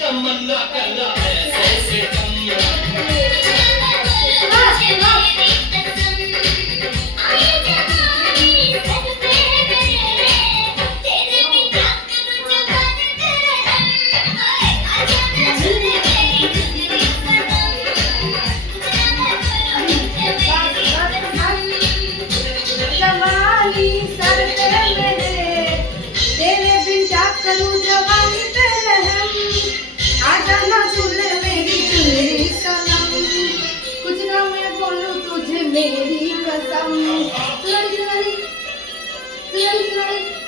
तमन्ना करना ऐसे सितम जवानी सर पे मेरे तेरे बिन क्या करूं जवानी पे रहम आजा ना झूले मेरी चुनरी सनम कुछ ना मैं बोलूं तुझे मेरी कसम चुनरी चुनरी चुनरी चुनरी